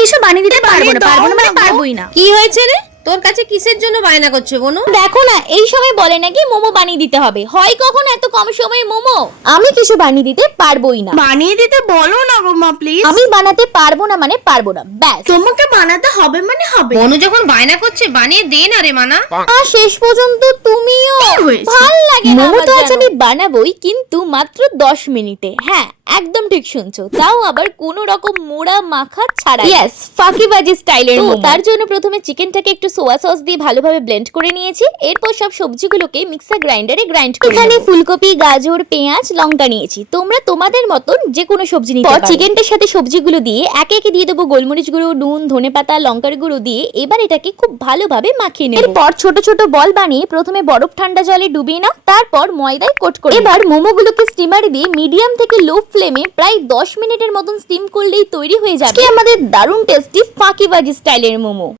কিছু বানিয়ে দিতে পারবো না, মানে পারবোই না। কি হয়েছে রে, তোর কাছে কিসের জন্য বায়না করছে বনু? দেখো না, এই সময় বলে নাকি মোমো বানিয়ে দিতে হবে। হয় কখন এত কম সময়ে মোমো? আমি কিছু বানিয়ে দিতে পারবোই না। বানিয়ে দিতে বলো না গো মা প্লিজ। আমি বানাতে পারবো না মানে পারবো না, ব্যাস। তোমাকে বানাতে হবে মানে হবে। বনু যখন বায়না করছে বানিয়ে দে না রে মানা। আর শেষ পর্যন্ত তুমিও। হয়েছে? ভাল লাগে না। মোমো তো আজ আমি বানাবোই, কিন্তু মাত্র 10 মিনিটে। হ্যাঁ, একদম ঠিক শুনছো, তাও আবার কোনো রকম মোড়া মাখা ছাড়া। ইয়েস, ফাঁকিবাজি স্টাইলের মোমো। তার জন্য প্রথমে চিকেনটাকে একটু সোয়া সস দিয়ে ভালোভাবে ব্লেন্ড করে নিয়েছি। এরপর সব সবজিগুলোকে মিক্সার গ্রাইন্ডারে গ্রাইন্ড করে এখানে ফুলকপি, গাজর, পেঁয়াজ, লঙ্কা নিয়েছি। তোমরা তোমাদের মতন যে কোনো সবজি নিতে পারো। চিকেনটার সাথে সবজিগুলো দিয়ে একে একে দিয়ে দেবো গোলমরিচ গুঁড়ো, নুন, ধনেপাতা, লঙ্কার গুঁড়ো দিয়ে এবার এটাকে খুব ভালোভাবে মাখিয়ে নেব। এরপর ছোট ছোট বল বানিয়ে প্রথমে বরফ ঠান্ডা জলে ডুবিয়ে নাও, তারপর ময়দায় কোট করে। এবার মোমোগুলোকে স্টিমারে দিয়ে মিডিয়াম থেকে লো ফ্লেমে প্রায় 10 মিনিটের মতন স্টিম করলেই তৈরি হয়ে যাবে আমাদের দারুণ টেস্টি ফাঁকিবাজি স্টাইলের মোমো।